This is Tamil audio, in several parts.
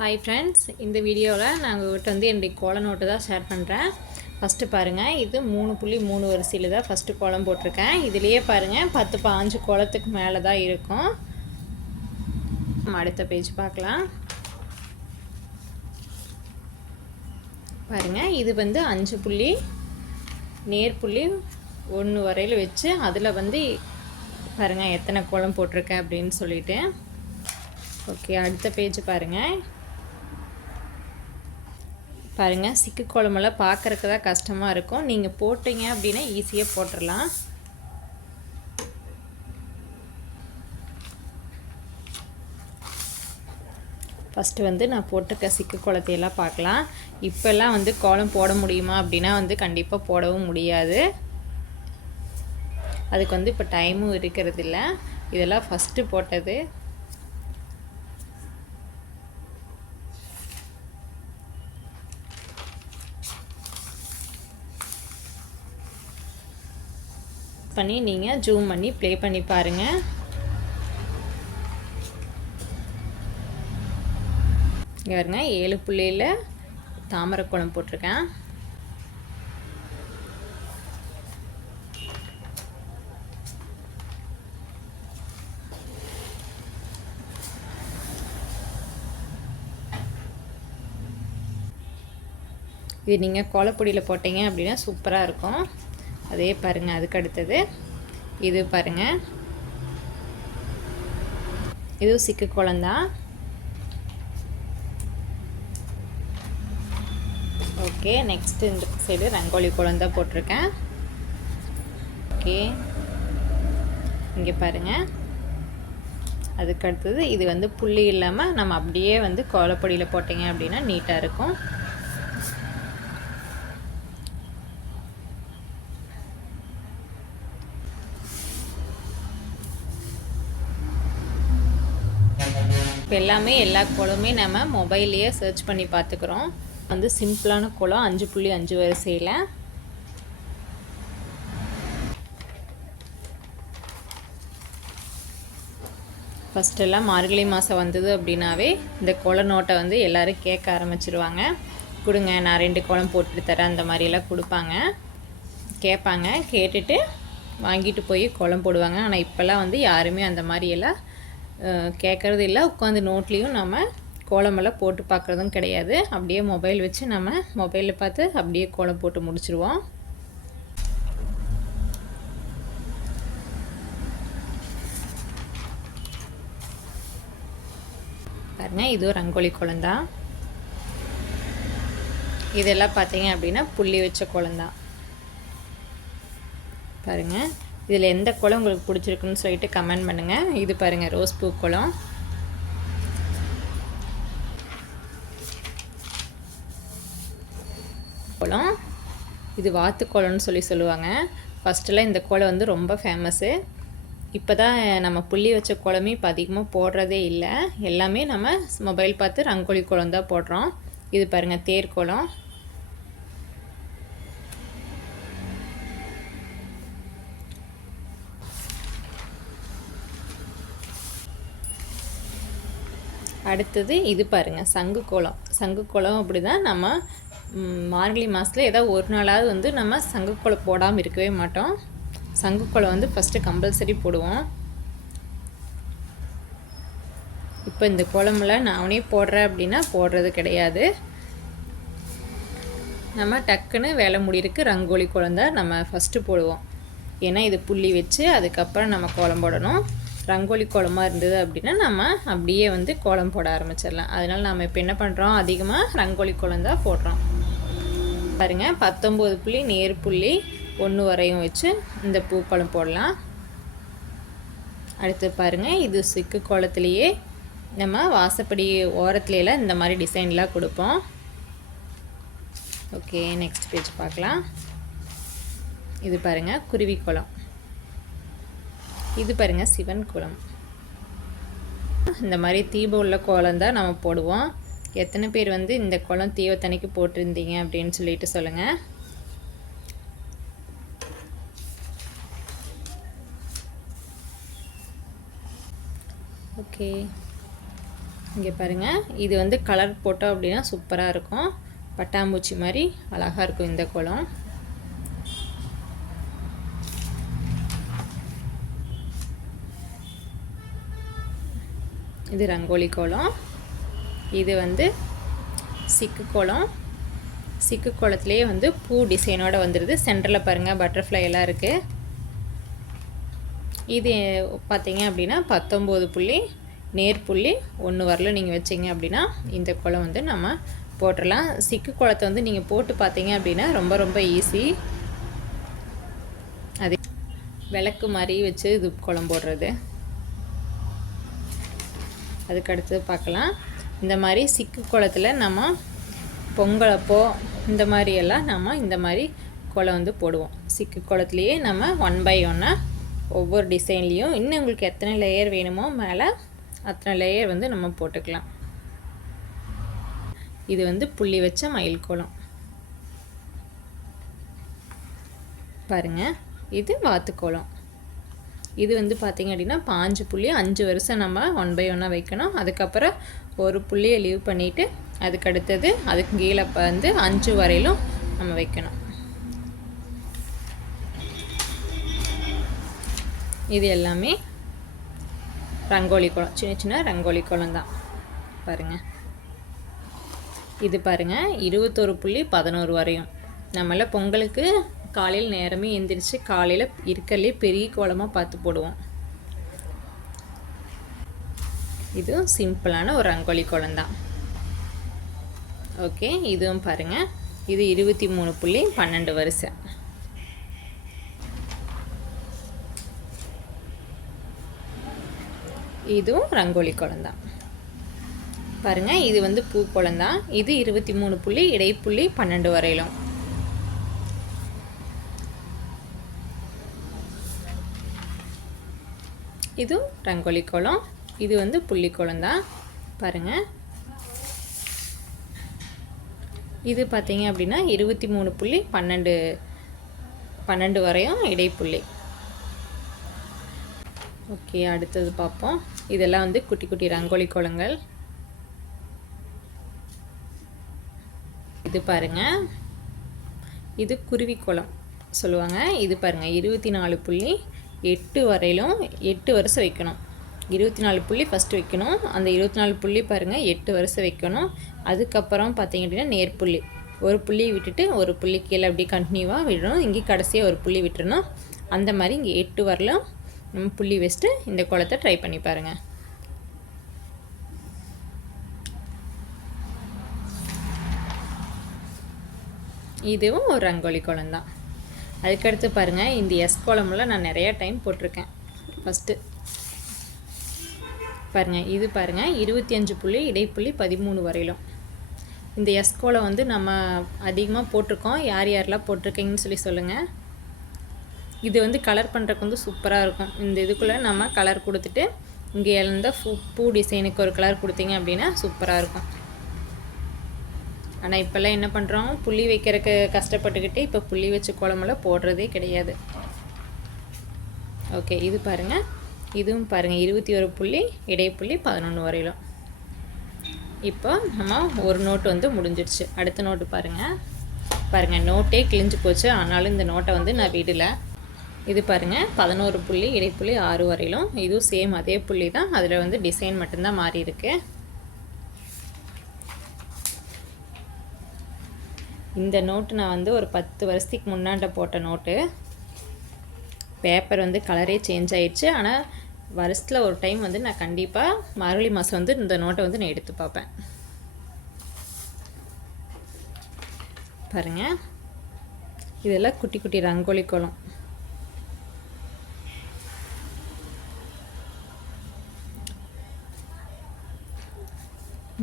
ஹாய் ஃப்ரெண்ட்ஸ், இந்த வீடியோவில் நான் உங்கள்கிட்ட வந்து என்னுடைய கோல நோட்டு தான் ஷேர் பண்ணுறேன். ஃபஸ்ட்டு பாருங்கள், இது 3.3 வரிசையில் தான் ஃபஸ்ட்டு கோலம் போட்டிருக்கேன். இதுலேயே பாருங்கள் 10-15 கோலத்துக்கு மேலே தான் இருக்கும். நம்ம அடுத்த பேஜ் பார்க்கலாம். பாருங்கள், இது வந்து 5 புள்ளி நேர்புள்ளி 1 வரையில் வச்சு அதில் வந்து பாருங்கள் எத்தனை கோலம் போட்டிருக்கேன் அப்படின்னு சொல்லிட்டு. ஓகே, அடுத்த பேஜ் பாருங்கள். சிக்கு கோலமெல்லாம் பார்க்குறக்கு தான் கஷ்டமாக இருக்கும். நீங்கள் போட்டிங்க அப்படின்னா ஈஸியாக போட்டுடலாம். ஃபஸ்ட்டு வந்து நான் போட்டிருக்க சிக்கு கோலத்தையெல்லாம் பார்க்கலாம். இப்போல்லாம் வந்து கோலம் போட முடியுமா அப்படின்னா வந்து கண்டிப்பாக போடவும் முடியாது. அதுக்கு வந்து இப்போ டைமும் இருக்கிறது இல்லை. இதெல்லாம் ஃபஸ்ட்டு போட்டது. பண்ணி நீங்கள் ஜூம் பண்ணி ப்ளே பண்ணி பாருங்கள். இங்கே பாருங்க, 7 புள்ளியில் தாமரை கோலம் போட்டிருக்கேன். இது நீங்கள் கோலப்பொடியில் போட்டீங்க அப்படின்னா சூப்பராக இருக்கும். அதே பாருங்கள், அதுக்கு அடுத்தது இது பாருங்கள், இது சிக்கு கோலம் தான். ஓகே, நெக்ஸ்ட்டு இந்த சைடு ரங்கோலி கோலம் தான் போட்டிருக்கேன். ஓகே, இங்கே பாருங்கள், அதுக்கு அடுத்தது இது வந்து புள்ளி இல்லாமல் நம்ம அப்படியே வந்து கோலப்பொடியில் போட்டிங்க அப்படின்னா நீட்டாக இருக்கும். இப்போ எல்லா கோலமே நம்ம மொபைல்லையே சர்ச் பண்ணி பார்த்துக்குறோம். வந்து சிம்பிளான கோலம் 5.5 வரிசையில். ஃபஸ்ட்டெல்லாம் மார்கழி மாதம் வந்தது அப்படின்னாவே இந்த கோல நோட்டை வந்து எல்லோரும் கேட்க ஆரம்பிச்சிருவாங்க. கொடுங்க, நான் 2 கோலம் போட்டு தரேன், அந்த மாதிரியெல்லாம் கொடுப்பாங்க, கேட்பாங்க. கேட்டுட்டு வாங்கிட்டு போய் கோலம் போடுவாங்க. ஆனால் இப்போல்லாம் வந்து யாருமே அந்த மாதிரியெல்லாம் கேட்குறது இல்லை. உட்காந்து நோட்லேயும் நம்ம கோலமெல்லாம் போட்டு பார்க்குறதும் கிடையாது. அப்படியே மொபைல் வச்சு நம்ம மொபைலில் பார்த்து அப்படியே கோலம் போட்டு முடிச்சிருவோம். பாருங்கள், இது ஒரு ரங்கோலி கோலம் தான். இதெல்லாம் பார்த்தீங்க அப்படின்னா புள்ளி வச்ச கோலம் தான். பாருங்கள், இதில் எந்த கோலம் உங்களுக்கு பிடிச்சிருக்குன்னு சொல்லிட்டு கமெண்ட் பண்ணுங்கள். இது பாருங்கள், ரோஸ் பூ கோலம். இது வாத்து கோலம்னு சொல்லுவாங்க. ஃபஸ்ட்டெல்லாம் இந்த கோலம் வந்து ரொம்ப ஃபேமஸ்ஸு. இப்போ தான் நம்ம புள்ளி வச்ச கோலமே இப்போ அதிகமாக போடுறதே இல்லை. எல்லாமே நம்ம மொபைல் பார்த்து ரங்கோலி கோலம் தான் போடுறோம். இது பாருங்கள், தேர் கோலம். அடுத்தது இது பாருங்கள், சங்கு கோலம். சங்கு கோலம் அப்படி தான் நம்ம மார்கழி மாதத்தில் ஏதாவது ஒரு நாளாவது வந்து நம்ம சங்கு கோலம் போடாமல் இருக்கவே மாட்டோம். சங்கு கோலம் வந்து ஃபஸ்ட்டு கம்பல்சரி போடுவோம். இப்போ இந்த கோலமெல்லாம் நானே போடுறேன் அப்படின்னா போடுறது கிடையாது. நம்ம டக்குன்னு வேலை முடியிருக்கு ரங்கோலி கோலம் தான் நம்ம ஃபஸ்ட்டு போடுவோம். ஏன்னா இது புள்ளி வச்சு அதுக்கப்புறம் நம்ம கோலம் போடணும். ரங்கோலி கோலமாக இருந்தது அப்படின்னா நம்ம அப்படியே வந்து கோலம் போட ஆரம்பிச்சிடலாம். அதனால் நம்ம இப்போ என்ன பண்ணுறோம், அதிகமாக ரங்கோலி கோலம் தான் போடுறோம். பாருங்கள், 19 புள்ளி நேர்புள்ளி 1 வரையும் வச்சு இந்த பூக்கோலம் போடலாம். அடுத்து பாருங்கள், இது சிக்கு கோலத்துலேயே நம்ம வாசப்படி ஓரத்துலையெல்லாம் இந்த மாதிரி டிசைன்லாம் கொடுப்போம். ஓகே, நெக்ஸ்ட் பேஜ் பார்க்கலாம். இது பாருங்கள், குருவி கோலம். இது பாருங்கள், சிவன் கோலம். இந்த மாதிரி தீபம் உள்ள கோலம் தான் நம்ம போடுவோம். எத்தனை பேர் வந்து இந்த கோலம் தீபத்தன்னைக்கு போட்டிருந்தீங்க அப்படின்னு சொல்லிட்டு சொல்லுங்கள். ஓகே, இங்கே பாருங்கள், இது வந்து கலர் போட்டோம் அப்படின்னா சூப்பராக இருக்கும். பட்டாம்பூச்சி மாதிரி அழகாக இருக்கும் இந்த கோலம். இது ரங்கோலி கோலம். இது வந்து சிக்கு கோலம். சிக்கு கோலத்திலே வந்து பூ டிசைனோட வந்துடுது. சென்டரில் பாருங்கள் பட்டர்ஃப்ளை எல்லாம் இருக்குது. இது பார்த்தீங்க அப்படின்னா 19 புள்ளி நேர்புள்ளி 1 வரல நீங்கள் வச்சிங்க அப்படின்னா இந்த கோலம் வந்து நம்ம போட்டுடலாம். சிக்கு கோலத்தை வந்து நீங்கள் போட்டு பார்த்தீங்க அப்படின்னா ரொம்ப ரொம்ப ஈஸி. அது விளக்கு மாதிரி வச்சு இது கோலம் போடுறது. அதுக்கு அடுத்தது பார்க்கலாம். இந்த மாதிரி சிக்கு கோலத்தில் நம்ம பொங்கலப்போ இந்த மாதிரியெல்லாம் நம்ம இந்த மாதிரி கோலம் வந்து போடுவோம். சிக்கு கோலத்துலேயே நம்ம 1 by 1 ஒவ்வொரு டிசைன்லேயும் இன்னும் உங்களுக்கு எத்தனை லேயர் வேணுமோ மேலே அத்தனை லேயர் வந்து நம்ம போட்டுக்கலாம். இது வந்து புள்ளி வச்ச மயில் கோலம் பாருங்கள். இது வாத்து கோலம். இது வந்து பார்த்திங்க அப்படின்னா 5 புள்ளி 5 வருஷம் நம்ம 1 by 1 வைக்கணும். அதுக்கப்புறம் ஒரு புள்ளியை லீவ் பண்ணிவிட்டு அதுக்கு அடுத்தது அதுக்கு கீழே வந்து 5 வரையிலும் நம்ம வைக்கணும். இது எல்லாமே ரங்கோலி கோலம், சின்ன சின்ன ரங்கோலி கோலம் தான் பாருங்கள். இது பாருங்கள் 21 புள்ளி 11 வரையும் நம்மள பொங்கலுக்கு காலையில் நேரமே எந்திரிச்சு காலையில் இருக்கலே பெரிய கோலமாக பார்த்து போடுவோம். இதுவும் சிம்பிளான ஒரு ரங்கோலி கோலம் தான். ஓகே, இதுவும் பாருங்கள். இது 23 புள்ளி 12 வருஷம். இதுவும் ரங்கோலி கோலம் தான் பாருங்கள். இது வந்து பூ கோலம் தான். இது 23 புள்ளி இடைப்புள்ளி 12 வரையிலும். இதுவும் ரங்கோலி கோலம். இது வந்து புள்ளி கோலம் தான் பாருங்கள். இது பார்த்தீங்க அப்படின்னா 23 புள்ளி 12 வரையும் இடைப்புள்ளி. ஓகே, அடுத்தது பார்ப்போம். இதெல்லாம் வந்து குட்டி குட்டி ரங்கோலி கோலங்கள். இது பாருங்கள், இது குருவி கோலம் சொல்லுவாங்க. இது பாருங்கள் 24 புள்ளி 8 வரையிலும் 8 வருஷம் வைக்கணும். 24 புள்ளி ஃபஸ்ட்டு வைக்கணும். அந்த 24 புள்ளி பாருங்கள் 8 வருஷம் வைக்கணும். அதுக்கப்புறம் பார்த்தீங்க அப்படின்னா நேர்புள்ளி ஒரு புள்ளி விட்டுட்டு ஒரு புள்ளி கீழே அப்படி கண்டினியூவாக விடணும். இங்கே கடைசியாக ஒரு புள்ளி விட்டுறணும். அந்த மாதிரி இங்கே 8 வரலும் நம்ம புள்ளி வச்சுட்டு இந்த கோலத்தை ட்ரை பண்ணி பாருங்கள். இதுவும் ஒரு ரங்கோலி கோலம் தான். அதுக்கடுத்து பாருங்கள், இந்த எஸ் கோலமெல்லாம் நான் நிறையா டைம் போட்டிருக்கேன். ஃபஸ்ட்டு பாருங்கள், இது பாருங்கள் 25 புள்ளி இடைப்புள்ளி 13 வரையிலும். இந்த எஸ் கோலம் வந்து நம்ம அதிகமாக போட்டிருக்கோம். யார் யாரெல்லாம் போட்டிருக்கீங்கன்னு சொல்லி சொல்லுங்கள். இது வந்து கலர் பண்ணுறதுக்கு வந்து சூப்பராக இருக்கும். இந்த இதுக்குள்ளே நம்ம கலர் கொடுத்துட்டு இங்கே எழுந்த பூ டிசைனுக்கு ஒரு கலர் கொடுத்தீங்க அப்படின்னா சூப்பராக இருக்கும். ஆனால் இப்போல்லாம் என்ன பண்ணுறோம், புள்ளி வைக்கிறதுக்கு கஷ்டப்பட்டுக்கிட்டு இப்போ புள்ளி வச்சு கோலமெல்லாம் போடுறதே கிடையாது. ஓகே, இது பாருங்கள். இதுவும் பாருங்கள் 21 புள்ளி இடைப்புள்ளி 11 வரையிலும். இப்போ நம்ம ஒரு நோட்டு வந்து முடிஞ்சிடுச்சு. அடுத்த நோட்டு பாருங்கள் நோட்டே கிழிஞ்சு போச்சு. ஆனாலும் இந்த நோட்டை வந்து நான் விடலை. இது பாருங்கள் 11 புள்ளி இடைப்புள்ளி 6 வரையிலும். இதுவும் சேம் அதே புள்ளி தான். அதில் வந்து டிசைன் மட்டும்தான் மாறி இருக்கு. இந்த நோட்டு நான் வந்து ஒரு 10 வருஷத்துக்கு முன்னாண்ட போட்ட நோட்டு. பேப்பர் வந்து கலரே சேஞ்ச் ஆயிடுச்சு. ஆனால் வருஷத்தில் ஒரு டைம் வந்து நான் கண்டிப்பாக மார்கழி மாதம் வந்து இந்த நோட்டை வந்து நான் எடுத்து பார்ப்பேன். பாருங்கள், இதெல்லாம் குட்டி குட்டி ரங்கோலி கோலம்.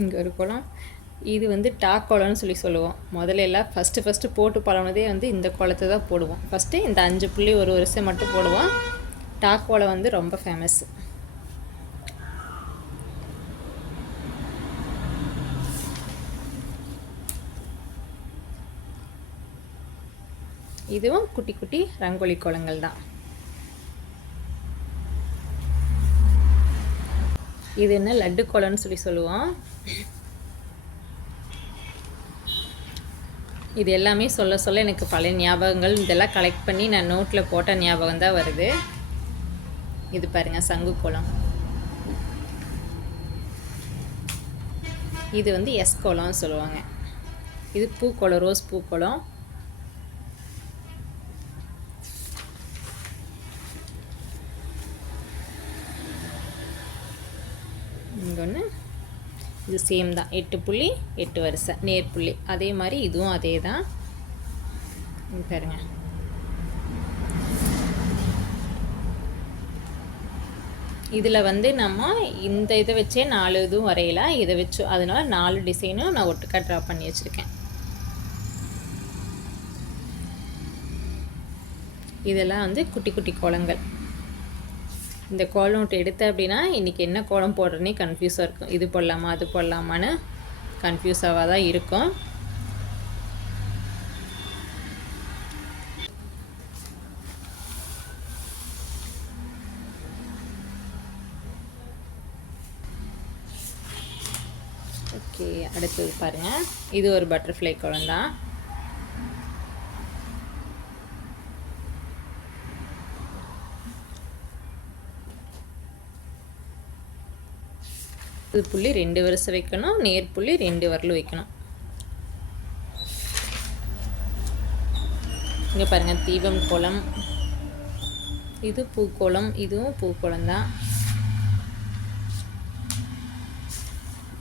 இங்கே ஒரு கோலம். இது வந்து டாக் கோலம்னு சொல்லி சொல்லுவோம். முதல்ல எல்லாம் ஃபஸ்ட்டு போட்டு பழனதே வந்து இந்த கோலத்தை தான் போடுவோம். ஃபஸ்ட்டு இந்த 5 புள்ளி ஒரு வருஷம் மட்டும் போடுவோம். டாக் கோலம் வந்து ரொம்ப ஃபேமஸ். இதுவும் குட்டி குட்டி ரங்கோலி கோலங்கள் தான். இது என்ன லட்டு கோலம்னு சொல்லுவோம். இது எல்லாமே சொல்ல சொல்ல எனக்கு பழைய ஞாபகங்கள் இதெல்லாம் கலெக்ட் பண்ணி நான் நோட்டில் போட்ட ஞாபகம் தான் வருது. இது பாருங்கள் சங்கு கோலம். இது வந்து எஸ் கோலம்னு சொல்லுவாங்க. இது பூக்கோலம், ரோஸ் பூக்கோலம். இங்கே ஒன்று இது சேம் தான், 8 புள்ளி 8 வரிசை நேர் புள்ளி. அதே மாதிரி இதுவும் அதே தான் பாருங்க. இதில் வந்து நம்ம இந்த இதை வச்சே 4 இதுவும் வரையலாம். இதை வச்சு அதனால 4 டிசைனும் நான் ஒட்டுக்கா ட்ரா பண்ணி வச்சுருக்கேன். இதெல்லாம் வந்து குட்டி குட்டி கோலங்கள். இந்த கோலம் நோட்டு எடுத்த அப்படின்னா இன்றைக்கி என்ன கோலம் போடுறேன்னே கன்ஃபியூஸாக இருக்கும். இது போடலாமா அது போடலாமான்னு கன்ஃபியூஸாக தான் இருக்கும். ஓகே, அடுத்தது பாருங்கள். இது ஒரு பட்டர்ஃப்ளை கோலம் தான். இது புள்ளி 2 வரிசை வைக்கணும், நேர் புள்ளி 2 வரலும் வைக்கணும். இங்கே பாருங்கள் தீபம் கோலம். இது பூக்கோலம், இதுவும் பூக்கோலம் தான்.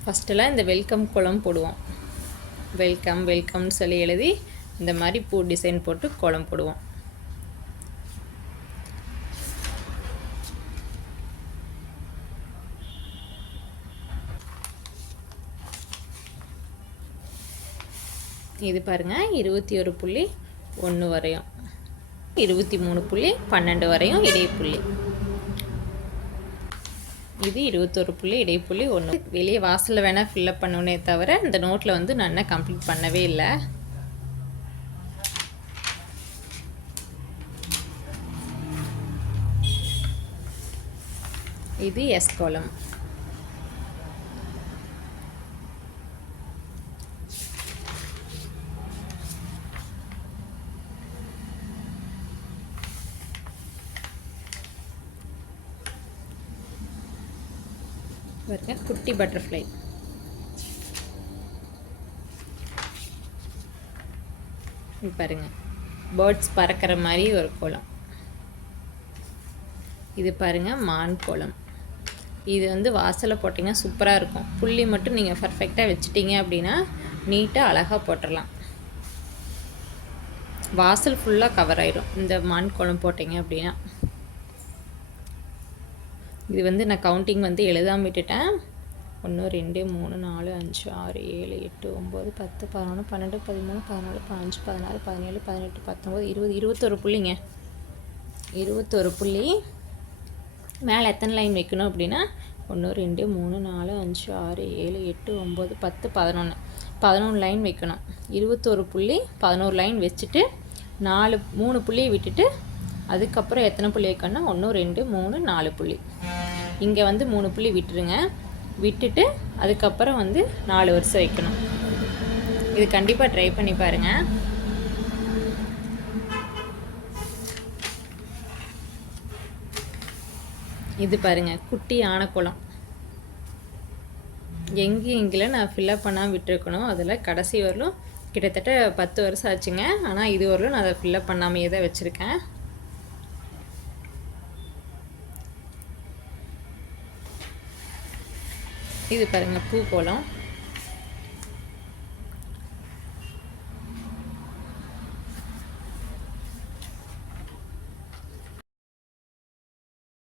ஃபஸ்ட்டெல்லாம் இந்த வெல்கம் கோலம் போடுவோம். வெல்கம் வெல்கம்னு சொல்லி எழுதி இந்த மாதிரி பூ டிசைன் போட்டு கோலம் போடுவோம். இது பாருங்கள் 21.1 வரையும், 23.12 வரையும் இடைப்புள்ளி. இது 21 இடைப்புள்ளி 1. வெளியே வாசலில் வேணால் ஃபில்லப் பண்ணுனே தவிர இந்த நோட்டில் வந்து நான் என்ன கம்ப்ளீட் பண்ணவே இல்லை. இது எஸ் கோலம். பாருங்க குட்டி பட்டர்ஃப்ளை. பாருங்க பேர்ட்ஸ் பறக்கிற மாதிரி ஒரு கோலம். இது பாருங்க மான் கோலம். இது வந்து வாசலில் போட்டிங்கன்னா சூப்பராக இருக்கும். புள்ளி மட்டும் நீங்கள் பர்ஃபெக்டாக வச்சுட்டிங்க அப்படின்னா நீட்டாக அழகாக போட்டுடலாம். வாசல் ஃபுல்லாக கவர் ஆகிடும் இந்த மான் கோலம் போட்டிங்க அப்படின்னா. இது வந்து நான் கவுண்டிங் வந்து எழுதாமல் விட்டுட்டேன். 1 2 3 4 5 6 7 8 9 10 11 12 13 14 15 16 17 18 19 20 21 புள்ளிங்க. 21 புள்ளி. மேலே எத்தனை லைன் வைக்கணும் அப்படின்னா 1 2 3 4 5 6 7 8 9 10 11 லைன் வைக்கணும். 21 புள்ளி 11 லைன் வச்சுட்டு 3 புள்ளியை விட்டுட்டு அதுக்கப்புறம் எத்தனை புள்ளி வைக்கணும்னா 1 2 3 4 புள்ளி. இங்கே வந்து 3 புள்ளி விட்டுருங்க. விட்டுட்டு அதுக்கப்புறம் வந்து 4 வரிசை வைக்கணும். இது கண்டிப்பாக ட்ரை பண்ணி பாருங்கள். இது பாருங்கள் குட்டி ஆனைக்குளம். எங்கேயும் நான் ஃபில்லப் பண்ணாமல் விட்டுருக்கணும். அதில் கடைசி வரலும் கிட்டத்தட்ட 10 வருஷம் ஆச்சுங்க. ஆனால் இது வரலும் நான் அதை ஃபில்லப் பண்ணாமையே தான் வச்சுருக்கேன். இது பாருங்கள் பூ கோலம்.